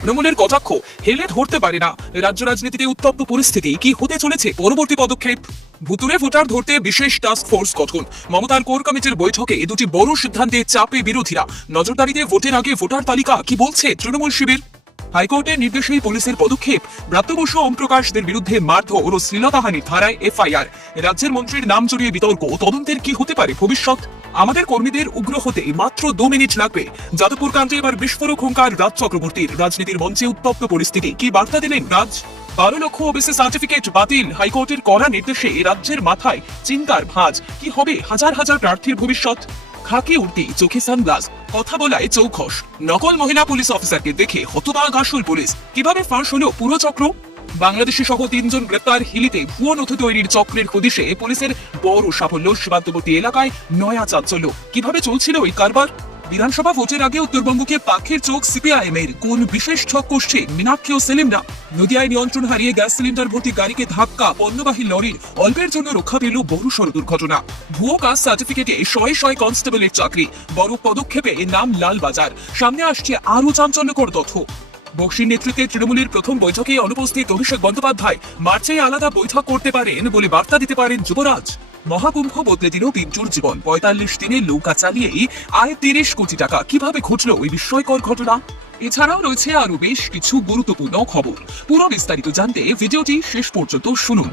তৃণমূলের কটাক্ষ হেলে ধরতে পারে না। রাজ্য রাজনীতিতে উত্তপ্ত পরিস্থিতি, কি হতে চলেছে পরবর্তী পদক্ষেপ? ভুতুরে ভোটার ধরতে বিশেষ টাস্ক ফোর্স গঠন। মমতার কোর কমিটির বৈঠকে দুটি বড় সিদ্ধান্তে চাপে বিরোধীরা। নজরদারিতে ভোটের আগে ভোটার তালিকা কি বলছে তৃণমূল শিবির? হাইকোর্টের নির্দেশেই পুলিশের পদক্ষেপ। ব্রাত্য বসু, ওম প্রকাশদের বিরুদ্ধে মারধর ও শ্লীলতাহানির ধারায় এফআইআর। রাজ্যের মন্ত্রীর নাম জড়িয়ে বিতর্ক, তদন্তের কি হতে পারে ভবিষ্যৎ? আমাদের কর্মীদের উগ্র হতে মাত্র 2 মিনিট লাগবে। যাদবপুর কাণ্ডে এবার বিস্ফোরক হুঙ্কার রাজ চক্রবর্তীর। রাজনীতির মঞ্চে উত্তপ্ত পরিস্থিতি, কি বার্তা দিলেন রাজ? 12 লক্ষ ওবিসি সার্টিফিকেট বাতিল। হাইকোর্টের কড়া নির্দেশে রাজ্যের মাথায় চিন্তার ভাঁজ। কি হবে হাজার হাজার প্রার্থীর ভবিষ্যৎ? খাকি উঠতি, চোখে সানগ্লাস, কথা বলায় চৌখস। নকল মহিলা পুলিশ অফিসারকে দেখে হতবাক আসল পুলিশ। কিভাবে ফাঁস হলো পুরো চক্র? বাংলাদেশি সহ 3 জন গ্রেপ্তার। হিলিতে ভুয়ো নথি তৈরির চক্রের হদিশে পুলিশের বড় সাফল্য। সীমান্তবর্তী এলাকায় নয়া চাঞ্চল্য। কিভাবে চলছিল এই কারবার? বিধানসভা ভোটের আগে উত্তরবঙ্গকে পাখির চোখ সিপিআইএম এর। কোন বিশেষ ছক কষছে মীনাক্ষী ও সেলিমরা? নদিয়ায় নিয়ন্ত্রণ হারিয়ে গ্যাস সিলিন্ডার ভর্তি গাড়িকে ধাক্কা, পণ্যবাহী লরির। অল্পের জন্য রক্ষা পেল বড়সড় দুর্ঘটনা। ভুয়ো কাস্ট সার্টিফিকেটে শয়ে শয়ে কনস্টেবলের চাকরি। বড় পদক্ষেপে নাম লালবাজার। সামনে আসছে আরো চাঞ্চল্যকর তথ্য। বক্সির নেতৃত্বে তৃণমূলের প্রথম বৈঠকে অনুপস্থিত অভিষেক বন্দ্যোপাধ্যায়। মার্চে আলাদা বৈঠক করতে পারেন বলে বার্তা দিতে পারেন যুবরাজ। মহাকুম্ভ বদলে দিল পিন্টুর জীবন। 45 দিনে নৌকা চালিয়েই আয় 30 কোটি টাকা। কিভাবে ঘটল ওই বিস্ময়কর ঘটনা? এছাড়াও রয়েছে আরো বেশ কিছু গুরুত্বপূর্ণ খবর। পুরো বিস্তারিত জানতে ভিডিওটি শেষ পর্যন্ত শুনুন।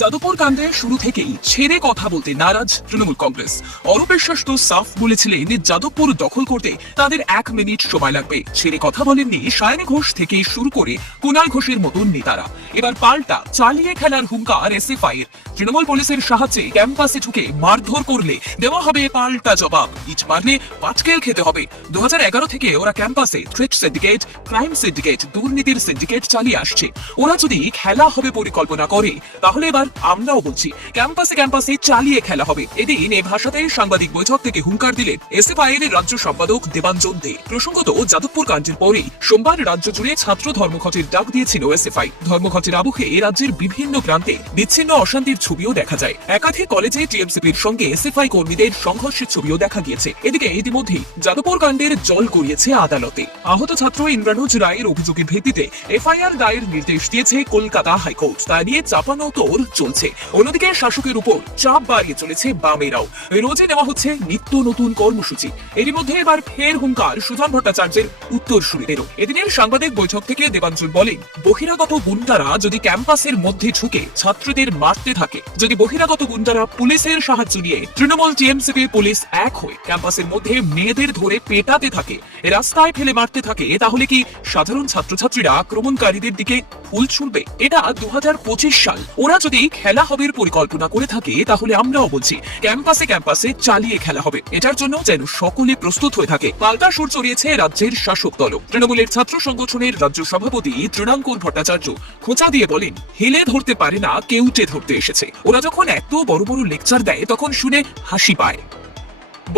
যাদবপুর কাণ্ডে শুরু থেকেই ছেড়ে কথা বলতে নারাজ তৃণমূল কংগ্রেস। অরূপ বিশ্বাস তো সাফ বলেছিলেন যাদবপুর দখল করতে তাদের 1 মিনিট সময় লাগবে। ছেড়ে কথা বলেননি সায়নী ঘোষ থেকে শুরু করে কুণাল ঘোষের মতন নেতারা। এবার পাল্টা চালিয়ে খেলার হুঙ্কার এসএফআই এর। তৃণমূল পুলিশের সাহায্যে ক্যাম্পাসে ঢুকে মারধর করলে দেওয়া হবে পাল্টা জবাব। ইট মারলে পাটকেল খেতে হবে। 2011 থেকে ওরা ক্যাম্পাসে থ্রেট সিন্ডিকেট, ক্রাইম সিন্ডিকেট, দুর্নীতির সিন্ডিকেট চালিয়ে আসছে। ওরা যদি খেলা হবে পরিকল্পনা করে, তাহলে এবার আমরাও বলছি ক্যাম্পাসে ক্যাম্পাসে চালিয়ে খেলা হবে। এদিন এ ভাষাতে সাংবাদিক বৈঠক থেকে হুঙ্কার দিলেন এসএফআই এর রাজ্য সম্পাদক দেবাঞ্জন দে। প্রসঙ্গত, যাদবপুর কাণ্ডের পরেই সোমবার রাজ্য জুড়ে ছাত্র ধর্মঘটের ডাক দিয়েছিল এসএফআই। ধর্মঘটের আবহে রাজ্যের বিভিন্ন প্রান্তে বিচ্ছিন্ন অশান্তির ছবিও দেখা যায়। একাধিক কলেজে টিএমসিপির সঙ্গে এসএফআই কর্মীদের সংঘর্ষের ছবিও দেখা গিয়েছে। এদিকে ইতিমধ্যেই যাদবপুর কাণ্ডের জল গড়িয়েছে আদালতে। আহত ছাত্র ইন্দ্রানুজ রায়ের অভিযোগের ভিত্তিতে এফআইআর দায়ের নির্দেশ দিয়েছে কলকাতা হাইকোর্ট। তা নিয়ে চাপানোতর চলছে। অন্যদিকে শাসকের উপর চাপ বাড়িয়ে চলেছে বামেরাও। রোজে নেওয়া হচ্ছে নিত্য নতুন কর্মসূচি। এরই মধ্যে এবার ফের হুঙ্কার সুধান ভট্টাচার্যের উত্তরসূরিদেরও। এদিনের সাংবাদিক বৈঠক থেকে দেবাঞ্জন বলেন, বহিরাগত গুন্ডারা যদি ক্যাম্পাসের মধ্যে ঢুকে ছাত্রদের মারতে থাকে, যদি বহিরাগত গুন্ডারা পুলিশের সাহায্য নিয়ে তৃণমূল টিএমসিপি পুলিশ এক হয়ে ক্যাম্পাসের মধ্যে মেয়েদের ধরে পেটাতে থাকে, রাস্তায় ফেলে মারতে থাকে, তাহলে কি সাধারণ ছাত্রছাত্রীরা আক্রমণকারীদের দিকে ফুল ছুঁড়বে? এটা 2025 সাল। ওরা যদি খেলা হবে পরিকল্পনা করে থাকে, তাহলে আমরাও বলছি ক্যাম্পাসে ক্যাম্পাসে চালিয়ে খেলা হবে। এটার জন্য যেন সকলে প্রস্তুত হয়ে থাকে। পাল্টা সুর চড়িয়েছে রাজ্যের শাসক দল। তৃণমূলের ছাত্র সংগঠনের রাজ্য সভাপতি তৃণাঙ্কুর ভট্টাচার্য খোঁচা দিয়ে বলেন, হেলে ধরতে পারে না, কেউটে ধরতে এসেছে। ওরা যখন এত বড় বড় লেকচার দেয়, তখন শুনে হাসি পায়।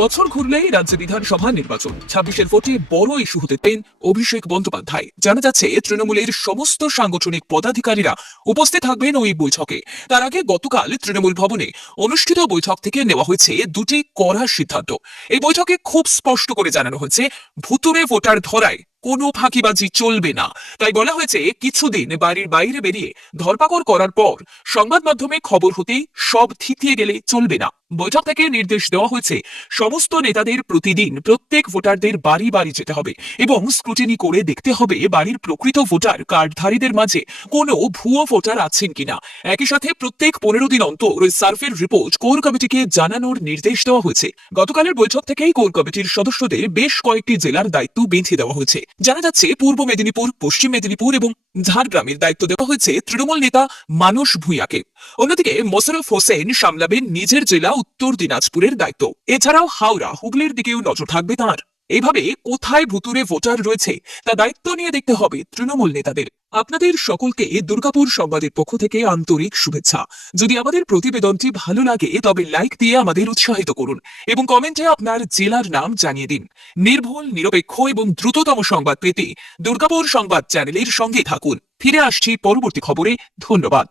বছর ঘুরলেই রাজ্য বিধানসভা নির্বাচন। 26-এর ভোটে বড় ইস্যু হতে পেন অভিষেক বন্দ্যোপাধ্যায়। জানা যাচ্ছে তৃণমূলের সমস্ত সাংগঠনিক পদাধিকারীরা উপস্থিত থাকবেন ওই বৈঠকে। তার আগে গতকাল তৃণমূল ভবনে অনুষ্ঠিত বৈঠক থেকে নেওয়া হয়েছে দুটি কড়া সিদ্ধান্ত। এই বৈঠকে খুব স্পষ্ট করে জানানো হয়েছে, ভুতুরে ভোটার ধরায় কোনো ফাঁকিবাজি চলবে না। তাই বলা হয়েছে, কিছুদিন বাড়ির বাইরে বেরিয়ে ধরপাকড় করার পর সংবাদ মাধ্যমে খবর হতেই সব থিতিয়ে গেলে চলবে না। বৈঠক থেকে নির্দেশ দেওয়া হয়েছে, সমস্ত নেতাদের প্রতিদিন প্রত্যেক ভোটারদের বাড়ি বাড়ি যেতে হবে এবং স্ক্রুটিনি করে দেখতে হবে বাড়ির প্রকৃত ভোটার কার্ডধারীদের মাঝে কোনো ভুয়ো ভোটার আছেন কিনা। একই সাথে প্রত্যেক 15 দিন অন্তর সার্ভের রিপোর্ট কোর কমিটিকে জানানোর নির্দেশ দেওয়া হয়েছে। গতকালের বৈঠক থেকেই কোর কমিটির সদস্যদের বেশ কয়েকটি জেলার দায়িত্ব বেঁধে দেওয়া হয়েছে। জানা যাচ্ছে পূর্ব মেদিনীপুর, পশ্চিম মেদিনীপুর এবং ঝাড়গ্রামের দায়িত্ব দেওয়া হয়েছে তৃণমূল নেতা মানস ভূঁইয়াকে। অন্যদিকে মোশাররফ হোসেন সামলাবেন নিজের জেলা উত্তর দিনাজপুরের দায়িত্ব। এছাড়াও হাওড়া, হুগলির দিকেও নজর থাকবে তাঁর। এইভাবে কোথায় ভুতুরে ভোটার রয়েছে তা দায়িত্ব নিয়ে দেখতে হবে তৃণমূল নেতাদের। আপনাদের সকলকে দুর্গাপুর সংবাদের পক্ষ থেকে আন্তরিক শুভেচ্ছা। যদি আমাদের প্রতিবেদনটি ভালো লাগে, তবে লাইক দিয়ে আমাদের উৎসাহিত করুন এবং কমেন্টে আপনার জেলার নাম জানিয়ে দিন। নির্ভুল, নিরপেক্ষ এবং দ্রুততম সংবাদ পেতে দুর্গাপুর সংবাদ চ্যানেলের সঙ্গে থাকুন। ফিরে আসছি পরবর্তী খবরে। ধন্যবাদ।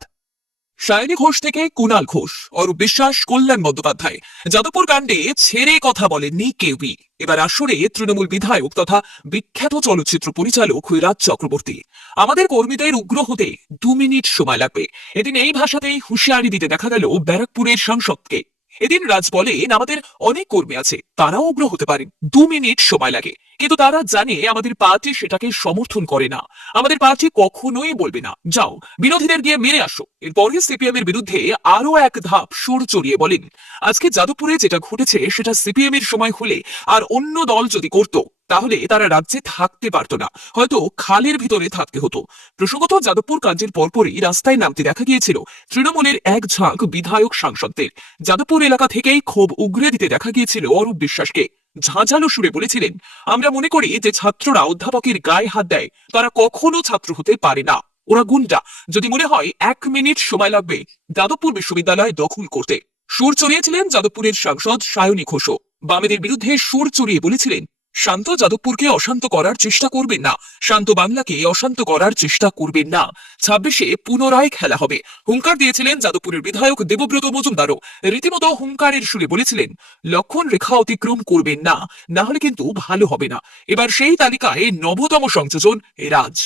সায়নী ঘোষ থেকে কুণাল ঘোষ, অরূপ বিশ্বাস, কল্যাণ বন্দ্যোপাধ্যায়। যাদবপুর কাণ্ডে ছেড়ে কথা বলেননি কেউই। এবার আসরে তৃণমূল বিধায়ক তথা বিখ্যাত চলচ্চিত্র পরিচালক রাজ চক্রবর্তী। আমাদের কর্মীদের উগ্র হতে 2 মিনিট সময় লাগবে, এদিন এই ভাষাতেই হুঁশিয়ারি দিতে দেখা গেল ব্যারাকপুরের সাংসদকে। এদিন রাজ বলেন, আমাদের অনেক কর্মী আছে, তারাও উগ্র হতে পারেন, 2 মিনিট সময় লাগে, কিন্তু তারা জানে আমাদের পার্টি সেটাকে সমর্থন করে না। আমাদের পার্টি কখনোই বলবে না যাও বিরোধীদের গিয়ে মেরে আসো। এরপরে সিপিএম এর বিরুদ্ধে আরো এক ধাপ সুর চড়িয়ে বলেন, আজকে যাদবপুরে যেটা ঘটেছে সেটা সিপিএম এর সময় হলে আর অন্য দল যদি করত তাহলে তারা রাজ্যে থাকতে পারতো না, হয়তো খালের ভিতরে থাকতে হতো। প্রসঙ্গত, যাদবপুর কাণ্ডের পরপরই রাস্তায় নামতে দেখা গিয়েছিল তৃণমূলের এক ঝাঁক বিধায়ক সাংসদদের। যাদবপুর এলাকা থেকেই ক্ষোভ উগরে দিতে দেখা গিয়েছিল অরূপ বিশ্বাসকে। ঝাঁঝালো সুরে বলেছিলেন, আমরা মনে করি যে ছাত্ররা অধ্যাপকের গায়ে হাত দেয় তারা কখনো ছাত্র হতে পারে না, ওরা গুন্ডা। যদি মনে হয় 1 মিনিট সময় লাগবে যাদবপুর বিশ্ববিদ্যালয় দখল করতে। সুর চড়িয়েছিলেন যাদবপুরের সাংসদ সায়নী ঘোষও। বামেদের বিরুদ্ধে সুর চড়িয়ে বলেছিলেন, শান্ত যাদবপুরকে অশান্ত করার চেষ্টা করবেন না, শান্ত বাংলাকে অশান্ত করার চেষ্টা করবেন না, 26-এ পুনরায় খেলা হবে। হুঙ্কার দিয়েছিলেন যাদবপুরের বিধায়ক দেবব্রত মজুমদারও। রীতিমতো হুঙ্কারের সুরে বলেছিলেন, লক্ষণ রেখা অতিক্রম করবেন না, না হলে কিন্তু ভালো হবে না। এবার সেই তালিকায় 9তম সংযোজন রাজ।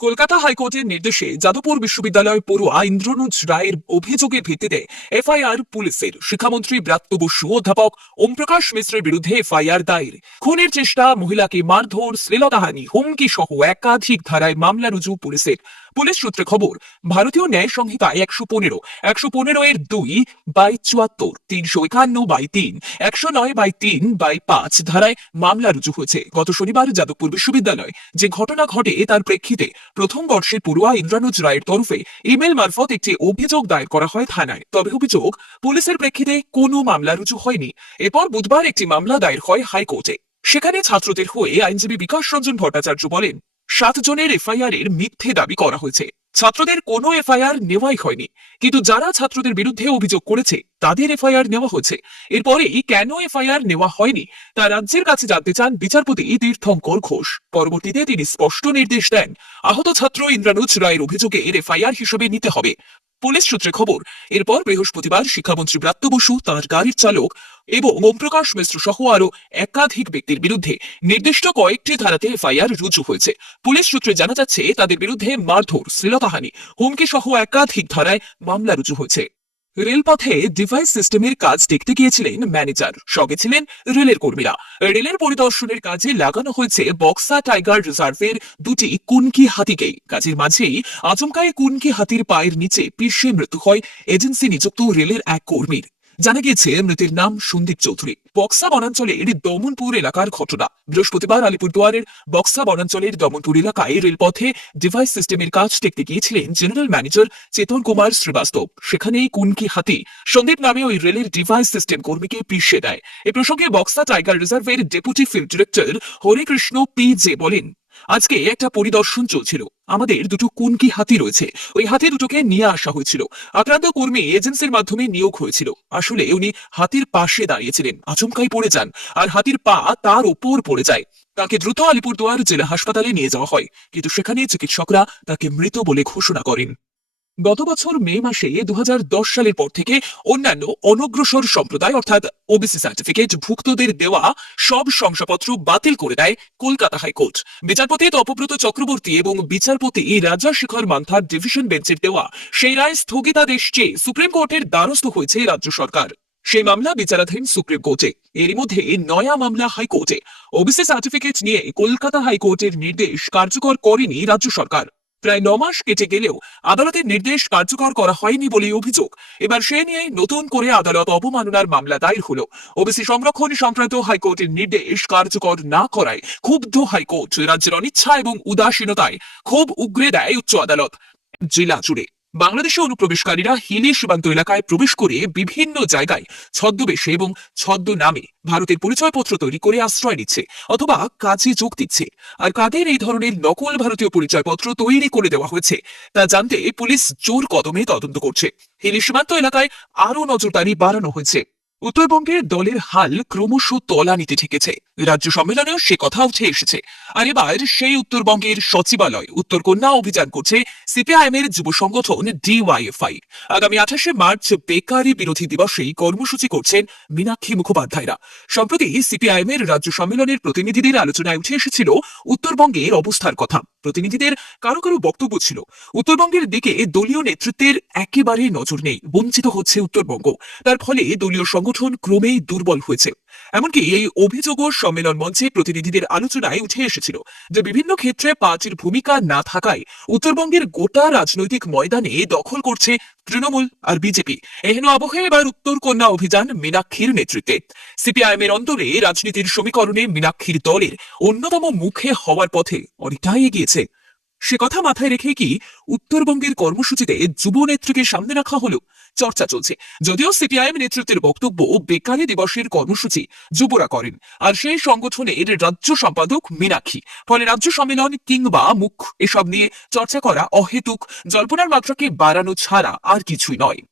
কলকাতা হাইকোর্টের নির্দেশে যাদবপুর বিশ্ববিদ্যালয় পড়ুয়া ইন্দ্রনুজ রায়ের অভিযোগের ভিত্তিতে এফআইআর পুলিশের। শিক্ষামন্ত্রী ব্রাত্য বসু, অধ্যাপক ওমপ্রকাশ মিশ্রের বিরুদ্ধে এফআইআর দায়ের। খুনের চেষ্টা, মহিলাকে মারধর, শ্লীলতাহানি, হুমকি সহ একাধিক ধারায় মামলা রুজু পুলিশের। পুলিশ সূত্রে খবর, ভারতীয় ন্যায় সংহিতায় 115 এর 2/74, 351/3, 109/3/5 ধারায় মামলা রুজু হয়েছে। গত শনিবার যাদবপুর বিশ্ববিদ্যালয় যে ঘটনা ঘটে তার প্রেক্ষিতে প্রথম বর্ষের পড়ুয়া ইন্দ্রানুজ রায়ের তরফে ইমেল মারফত একটি অভিযোগ দায়ের করা হয় থানায়। তবে অভিযোগ পুলিশের প্রেক্ষিতে কোনো মামলা রুজু হয়নি। এরপর বুধবার একটি মামলা দায়ের হয় হাইকোর্টে। সেখানে ছাত্রদের হয়ে আইনজীবী বিকাশ রঞ্জন ভট্টাচার্য বলেন, 7 জনের এফআইআর এর মিথ্যে দাবি করা হয়েছে, ছাত্রদের কোনো এফআইআর নেওয়াই হয়নি, কিন্তু যারা ছাত্রদের বিরুদ্ধে অভিযোগ করেছে তাদের এফআইআর নেওয়া হয়েছে। এরপরেই কেন এফআইআর নেওয়া হয়নি তা রাজ্যের কাছে জানতে চান বিচারপতি তীর্থঙ্কর ঘোষ। পরবর্তীতে তিনি স্পষ্ট নির্দেশ দেন, আহত ছাত্র ইন্দ্রানুজ রায়ের অভিযোগের এফআইআর হিসেবে নিতে হবে। পুলিশ সূত্রে খবর, এরপর বৃহস্পতিবার শিক্ষামন্ত্রী ব্রাত্য বসু, তাঁর গাড়ির চালক এবং ওমপ্রকাশ মিশ্র সহ আরো একাধিক ব্যক্তির বিরুদ্ধে নির্দিষ্ট কয়েকটি ধারাতে এফআইআর রুজু হয়েছে। পুলিশ সূত্রে জানা যাচ্ছে তাদের বিরুদ্ধে মারধর, শ্লীলতাহানি, হুমকি সহ একাধিক ধারায় মামলা রুজু হয়েছে। রেলপথে ডিভাইস সিস্টেমের কাজ দেখতে গিয়েছিলেন ম্যানেজার, সঙ্গে ছিলেন রেলের কর্মীরা। রেলের পরিদর্শনের কাজে লাগানো হয়েছে বক্সা টাইগার রিজার্ভের 2টি কুনকি হাতিকে। কাজের মাঝেই আচমকাই কুনকি হাতির পায়ের নিচে পিষে মৃত্যু হয় এজেন্সি নিযুক্ত রেলের এক কর্মীর। জানা গিয়েছে মৃতের নাম সন্দীপ চৌধুরী। বক্সা বনাঞ্চলের দমনপুর এলাকার ঘটনা। বৃহস্পতিবার আলিপুরদুয়ারের বক্সা বনাঞ্চলের দমনপুর এলাকায় রেলপথে ডিভাইস সিস্টেমের কাজ দেখতে গিয়েছিলেন জেনারেল ম্যানেজার চেতন কুমার শ্রীবাস্তব। সেখানেই কুনকি হাতি সন্দীপ নামে ওই রেলের ডিভাইস সিস্টেম কর্মীকে পিষে দেয়। এ প্রসঙ্গে বক্সা টাইগার রিজার্ভের deputy field director Harikrishna P J বলেন, আজকে একটা পরিদর্শন চলছিল, আমাদের 2টো কুনকি হাতি রয়েছে, ওই হাতি দুটোকে নিয়ে আসা হয়েছিল। আক্রান্ত কর্মী এজেন্সির মাধ্যমে নিয়োগ হয়েছিল। আসলে উনি হাতির পাশে দাঁড়িয়েছিলেন, আচমকাই পড়ে যান আর হাতির পা তার ওপর পড়ে যায়। তাকে দ্রুত আলিপুরদুয়ার জেলা হাসপাতালে নিয়ে যাওয়া হয়, কিন্তু সেখানে চিকিৎসকরা তাকে মৃত বলে ঘোষণা করেন। গত বছর মে মাসে 2010 সালের পর থেকে অন্যান্য অনগ্রসর সম্প্রদায় অর্থাৎ ওবিসি সার্টিফিকেট ভুক্তদের দেওয়া সব শংসাপত্র বাতিল করে দেয় কলকাতা হাইকোর্ট। বিচারপতি তপব্রত চক্রবর্তী এবং বিচারপতি রাজা শেখর মান্থার ডিভিশন বেঞ্চের দেওয়া সেই রায় স্থগিতাদেশ চেয়ে সুপ্রিম কোর্টের দ্বারস্থ হয়েছে রাজ্য সরকার। সেই মামলা বিচারাধীন সুপ্রিম কোর্টে। এরই মধ্যে নয়া মামলা হাইকোর্টে। ওবিসি সার্টিফিকেট নিয়ে কলকাতা হাইকোর্টের নির্দেশ কার্যকর করেনি রাজ্য সরকার। প্রায় 9 মাস কেটে গেলেও আদালতের নির্দেশ কার্যকর করা হয়নি বলে অভিযোগ। এবার সে নিয়ে নতুন করে আদালত অবমাননার মামলা দায়ের হলো। ওবিসি সংরক্ষণ সংক্রান্ত হাইকোর্টের নির্দেশ কার্যকর না করায় ক্ষুব্ধ হাইকোর্ট। রাজ্যের অনিচ্ছা এবং উদাসীনতায় ক্ষোভ উগরে দেয় উচ্চ আদালত। জেলা জুড়ে বাংলাদেশে অনুপ্রবেশকারীরা হিলি সীমান্ত এলাকায় প্রবেশ করে বিভিন্ন জায়গায় ছদ্মবেশে এবং ছদ্মনামে ভারতের পরিচয়পত্র তৈরি করে আশ্রয় নিচ্ছে অথবা কাজে যোগ দিচ্ছে। আর কাদের এই ধরনের নকল ভারতীয় পরিচয়পত্র তৈরি করে দেওয়া হয়েছে তা জানতে পুলিশ জোর কদমে তদন্ত করছে। হিলি সীমান্ত এলাকায় আরও নজরদারি বাড়ানো হয়েছে। উত্তরবঙ্গের দলের হাল ক্রমশ তলানিতে ঠেকেছে। রাজ্য সম্মেলনেও সে কথা উঠে এসেছে। আর এবার সেই উত্তরবঙ্গের সচিবালয় উত্তরকন্যা অভিযান করছে সিপিআইএম এর যুব সংগঠন ডিওয়াইএফআই। আগামী 28শে মার্চ বেকারি বিরোধী দিবসে কর্মসূচি করছেন মীনাক্ষী মুখোপাধ্যায়রা। সম্প্রতি সিপিআইএম এর রাজ্য সম্মেলনের প্রতিনিধিদের আলোচনায় উঠে এসেছিল উত্তরবঙ্গের অবস্থার কথা। প্রতিনিধিদের কারো কারো বক্তব্য ছিল, উত্তরবঙ্গের দিকে দলীয় নেতৃত্বের একেবারে নজর নেই, বঞ্চিত হচ্ছে উত্তরবঙ্গ। তার ফলে দলীয় সংগঠন ক্রমেই দুর্বল হয়েছে। এমনকি এই অভিযোগও সম্মেলন মঞ্চে প্রতিনিধিদের আলোচনায় উঠে এসেছিল যে বিভিন্ন ক্ষেত্রে পার্টির ভূমিকা না থাকায় উত্তরবঙ্গের গোটা রাজনৈতিক ময়দানে দখল করছে তৃণমূল আর বিজেপি। এহেন আবহে এবার উত্তরকন্যা অভিযান মীনাক্ষীর নেতৃত্বে। সিপিআইএম এর অন্তরে রাজনীতির সমীকরণে মীনাক্ষীর দলের অন্যতম মুখে হওয়ার পথে অনেকটাই এগিয়েছে। সে কথা মাথায় রেখে কি উত্তরবঙ্গের কর্মসূচিতে যুব নেত্রীকে সামনে রাখা হলো? চর্চা চলছে। যদিও সিপিআইএম নেতৃত্বের বক্তব্য বেকারি দিবসের কর্মসূচি যুবরা করেন, আর সেই সংগঠনের রাজ্য সম্পাদক মীনাক্ষী। ফলে রাজ্য সম্মেলন কিংবা মুখ এসব নিয়ে চর্চা করা অহেতুক, জল্পনার মাত্রাকে বাড়ানো ছাড়া আর কিছুই নয়।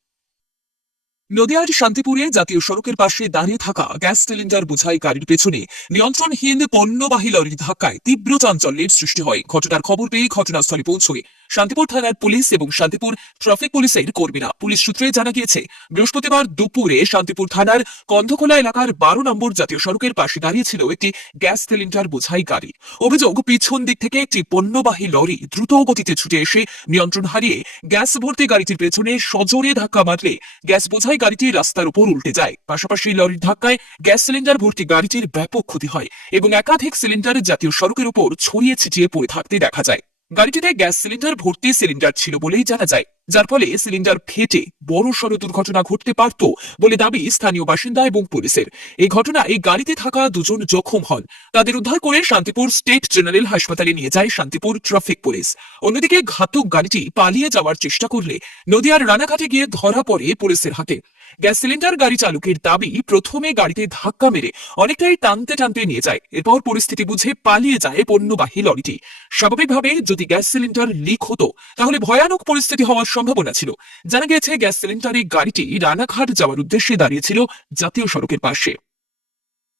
নদিয়ার শান্তিপুরে জাতীয় সড়কের পাশে দাঁড়িয়ে থাকা গ্যাস সিলিন্ডার বোঝাই গাড়ির পেছনে নিয়ন্ত্রণহীন পণ্যবাহী লরির ধাক্কায় তীব্র চাঞ্চল্যের সৃষ্টি হয়। ঘটনার খবর পেয়ে ঘটনাস্থলে পৌঁছয় শান্তিপুর থানার পুলিশ এবং শান্তিপুর ট্রাফিক পুলিশের কর্মীরা। পুলিশ সূত্রে জানা গিয়েছে, বৃহস্পতিবার দুপুরে শান্তিপুর থানার কন্ধখোলা এলাকার 12 নম্বর জাতীয় সড়কের পাশে দাঁড়িয়েছিল একটি গ্যাস সিলিন্ডার বোঝাই গাড়ি। অভিযোগ, পিছন দিক থেকে একটি পণ্যবাহী লরি দ্রুত গতিতে ছুটে এসে নিয়ন্ত্রণ হারিয়ে গ্যাস ভর্তি গাড়িটির পেছনে সজোরে ধাক্কা মারলে গ্যাস বোঝাই গাড়িটি রাস্তার উপর উল্টে যায়। পাশাপাশি লরির ধাক্কায় গ্যাস সিলিন্ডার ভর্তি গাড়িটির ব্যাপক ক্ষতি হয় এবং একাধিক সিলিন্ডার জাতীয় সড়কের উপর ছড়িয়ে ছিটিয়ে পড়ে থাকতে দেখা যায়। গাড়িটিতে গ্যাস সিলিন্ডার ভর্তি সিলিন্ডার ছিল বলেই জানা যায়, যার ফলে সিলিন্ডার ফেটে বড়সড় দুর্ঘটনা ঘটতে পারত বলে দাবি স্থানীয় বাসিন্দা এবং পুলিশের। এই ঘটনায় গাড়িতে থাকা দুজন জখম হন। তাদের উদ্ধার করে শান্তিপুর স্টেট জেনারেল হাসপাতালে নিয়ে যায় শান্তিপুর ট্রাফিক পুলিশ। অন্যদিকে ঘাতক গাড়িটি পালিয়ে যাওয়ার চেষ্টা করলে নদিয়ার রানাঘাটে গিয়ে ধরা পড়ে পুলিশের হাতে। গ্যাস সিলিন্ডার গাড়ি চালকের দাবি, প্রথমে গাড়িতে ধাক্কা মেরে অনেকটাই টানতে টানতে নিয়ে যায়, এরপর পরিস্থিতি বুঝে পালিয়ে যায় পণ্যবাহী লরিটি। স্বাভাবিকভাবে যদি গ্যাস সিলিন্ডার লিক হতো তাহলে ভয়ানক পরিস্থিতি হওয়ার সম্ভাবনা ছিল। জানা গেছে, গ্যাস সিলিন্ডারের গাড়িটি রানাঘাট যাওয়ার উদ্দেশ্যে দাঁড়িয়েছিল জাতীয় সড়কের পাশে।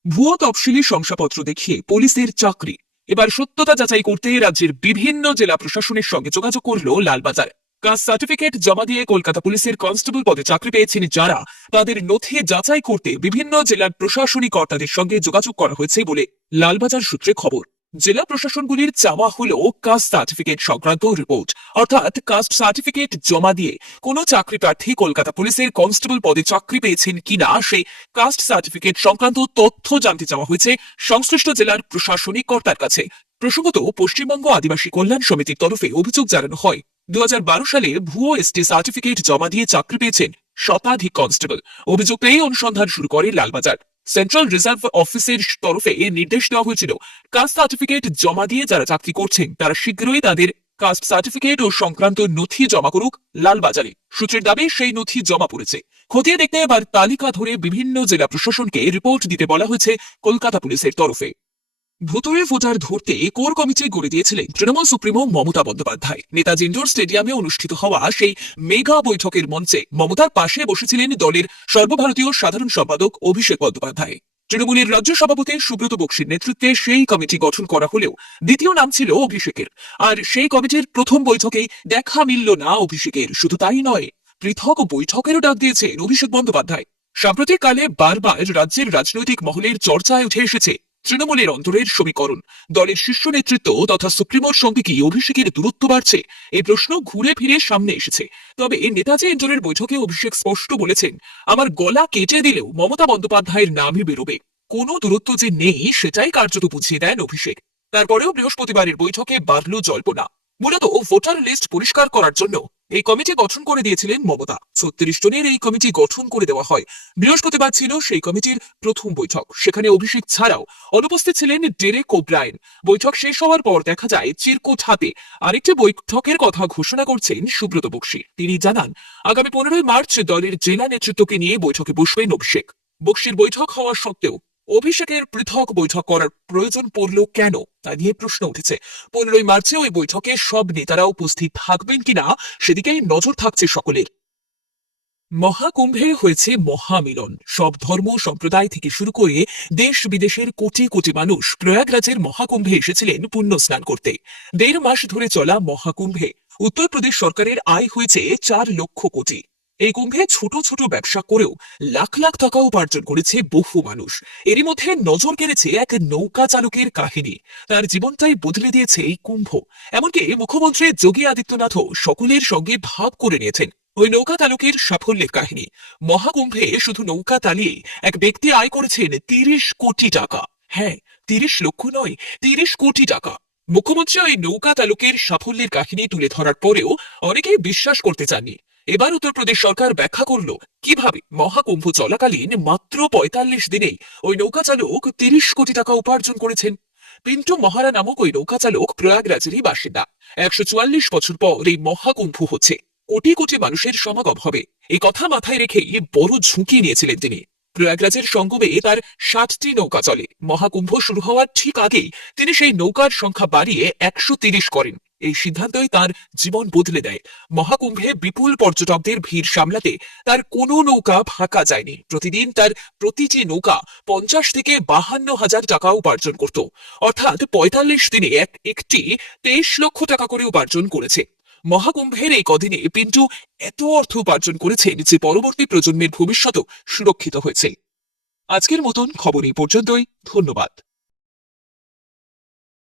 ভুয়ো তফসিলি শংসাপত্র দেখিয়ে পুলিশের চাকরি। এবার সত্যতা যাচাই করতে রাজ্যের বিভিন্ন জেলা প্রশাসনের সঙ্গে যোগাযোগ করল লালবাজার। কাস্ট সার্টিফিকেট জমা দিয়ে কলকাতা পুলিশের কনস্টেবল পদে চাকরি পেয়েছেন যারা, তাদের নথি যাচাই করতে বিভিন্ন জেলার প্রশাসনিক কর্তাদের সঙ্গে যোগাযোগ করা হয়েছে বলে লালবাজার সূত্রে খবর। জেলা প্রশাসনগুলির চাওয়া হলো কাস্ট সার্টিফিকেট সংক্রান্ত রিপোর্ট, অর্থাৎ কাস্ট সার্টিফিকেট জমা দিয়ে কোনো চাকরি প্রার্থী কলকাতা পুলিশের কনস্টেবল পদে চাকরি পেয়েছেন কিনা সেই কাস্ট সার্টিফিকেট সংক্রান্ত তথ্য জানতে চাওয়া হয়েছে সংশ্লিষ্ট জেলার প্রশাসনিক কর্তার কাছে। প্রসঙ্গত, পশ্চিমবঙ্গ আদিবাসী কল্যাণ সমিতির তরফে অভিযোগ জানানো হয়, 2012 সালে ভুয়ো এসটি সার্টিফিকেট জমা দিয়ে চাকরি পেয়েছেন শতাধিক কনস্টেবল। অভিযোগ পেয়ে অনুসন্ধান শুরু করে লালবাজার। সেন্ট্রাল রিজার্ভ অফিসের তরফে নির্দেশ দেওয়া হয়েছিল, কাস্ট সার্টিফিকেট জমা দিয়ে যারা চাকরি করছেন তারা শীঘ্রই তাদের কাস্ট সার্টিফিকেট ও সংক্রান্ত নথি জমা করুক লালবাজারে। সূত্রের দাবি, সেই নথি জমা পড়েছে। খতিয়ে দেখতে এবার তালিকা ধরে বিভিন্ন জেলা প্রশাসনকে রিপোর্ট দিতে বলা হয়েছে কলকাতা পুলিশের তরফে। ভুতুড়ে ভোটার ধরতে কোর কমিটি গড়ে দিয়েছিলেন তৃণমূল সুপ্রিমো মমতা বন্দ্যোপাধ্যায়। নেতাজি ইন্ডোর স্টেডিয়ামে অনুষ্ঠিত হওয়া সেই মেগা বৈঠকের মঞ্চে মমতার পাশে বসেছিলেন দলের সর্বভারতীয় সাধারণ সম্পাদক অভিষেক বন্দ্যোপাধ্যায়। তৃণমূলের রাজ্য সভাপতি সুব্রত বক্সির নেতৃত্বে সেই কমিটি গঠন করা হলেও দ্বিতীয় নাম ছিল অভিষেকের। আর সেই কমিটির প্রথম বৈঠকেই দেখা মিলল না অভিষেকের। শুধু তাই নয়, পৃথক বৈঠকেরও ডাক দিয়েছেন অভিষেক বন্দ্যোপাধ্যায়। সাম্প্রতিককালে বারবার রাজ্যের রাজনৈতিক মহলের চর্চায় উঠে এসেছে তৃণমূলের অন্তরের সমীকরণ। দলের শীর্ষ নেতৃত্ব তথা সুপ্রিমোর সঙ্গে কি অভিষেকের দূরত্ব বাড়ছে? এই প্রশ্ন ঘুরে ফিরে সামনে এসেছে। তবে নেতাজি ইন্ডোরের বৈঠকে অভিষেক স্পষ্ট বলেছেন, আমার গলা কেটে দিলেও মমতা বন্দ্যোপাধ্যায়ের নামই বেরোবে। কোনো দূরত্ব যে নেই সেটাই কার্যত বুঝিয়ে দেন অভিষেক। তারপরেও বৃহস্পতিবারের বৈঠকে বাড়ল জল্পনা। মূলত ভোটার লিস্ট পরিষ্কার করার জন্য এই কমিটি গঠন করে দিয়েছিলেন মমতা। 36 জনের এই কমিটি গঠন করে দেওয়া হয়। বৃহস্পতিবার ছিল সেই কমিটির প্রথম বৈঠক। সেখানে অভিষেক ছাড়াও অনুপস্থিত ছিলেন ডেরেক ওব্রায়েন। বৈঠক শেষ হওয়ার পর দেখা যায় চিরকুট হাতে আরেকটি বৈঠকের কথা ঘোষণা করছেন সুব্রত বক্সী। তিনি জানান, আগামী 15 মার্চ দলের জেলা নেতৃত্বকে নিয়ে বৈঠকে বসবেন অভিষেক। বক্সীর বৈঠক হওয়া সত্ত্বেও অভিষেকের পৃথক বৈঠক করার প্রয়োজন পড়ল কেন, তা নিয়ে প্রশ্ন উঠেছে। 15 মার্চে ওই বৈঠকে সব নেতারা উপস্থিত থাকবেন কিনা সেদিকেই নজর থাকছে সকলের। মহাকুম্ভে হয়েছে মহামিলন। সব ধর্ম সম্প্রদায় থেকে শুরু করে দেশ বিদেশের কোটি কোটি মানুষ প্রয়াগরাজের মহাকুম্ভে এসেছিলেন পুণ্য স্নান করতে। 1.5 মাস ধরে চলা মহাকুম্ভে উত্তরপ্রদেশ সরকারের আয় হয়েছে 4 লক্ষ কোটি। এই কুম্ভে ছোট ছোট ব্যবসা করেও লাখ লাখ টাকা উপার্জন করেছে বহু মানুষ। এরই মধ্যে নজর কেড়েছে এক নৌকা চালকের কাহিনী। তার জীবনটাই বদলে দিয়েছে এই কুম্ভ। এমনকি মুখ্যমন্ত্রী যোগী আদিত্যনাথও সকলের সঙ্গে ভাগ করে নিয়েছেন ওই নৌকা চালকের সাফল্যের কাহিনী। মহাকুম্ভে শুধু নৌকা চালিয়ে এক ব্যক্তি আয় করেছেন 30 কোটি টাকা। হ্যাঁ, 30 লক্ষ নয়, 30 কোটি টাকা। মুখ্যমন্ত্রী ওই নৌকা চালকের সাফল্যের কাহিনী তুলে ধরার পরেও অনেকেই বিশ্বাস করতে চাননি। এবার উত্তরপ্রদেশ সরকার ব্যাখ্যা করলো কিভাবে মহাকুম্ভ চলাকালীন মাত্র 45 দিনেই ওই নৌকা চালক 30 কোটি টাকা উপার্জন করেছেন। পিন্টু মহারা নামক ওই নৌকা চালক প্রয়াগরাজেরই বাসিন্দা। 144 বছর পর এই মহাকুম্ভ হচ্ছে, কোটি কোটি মানুষের সমাগম হবে, এই কথা মাথায় রেখেই বড় ঝুঁকি নিয়েছিলেন তিনি। প্রয়াগরাজের সঙ্গমে তার 60টি নৌকা চলে। মহাকুম্ভ শুরু হওয়ার ঠিক আগেই তিনি সেই নৌকার সংখ্যা বাড়িয়ে 130 করেন। এই সিদ্ধান্তই তার জীবন বদলে দেয়। মহাকুম্ভে বিপুল পর্যটকদের ভিড় সামলাতে তার কোনো নৌকা ফাঁকা যায়নি। প্রতিদিন তার প্রতিটি নৌকা 50 থেকে 52 হাজার টাকা উপার্জন করত। অর্থাৎ 45 দিনে একটি 23 লক্ষ টাকা করে উপার্জন করেছে। মহাকুম্ভের এই কদিনে পিন্টু এত অর্থ উপার্জন করেছেন যে পরবর্তী প্রজন্মের ভবিষ্যৎও সুরক্ষিত হয়েছে। আজকের মতন খবর এই পর্যন্তই। ধন্যবাদ।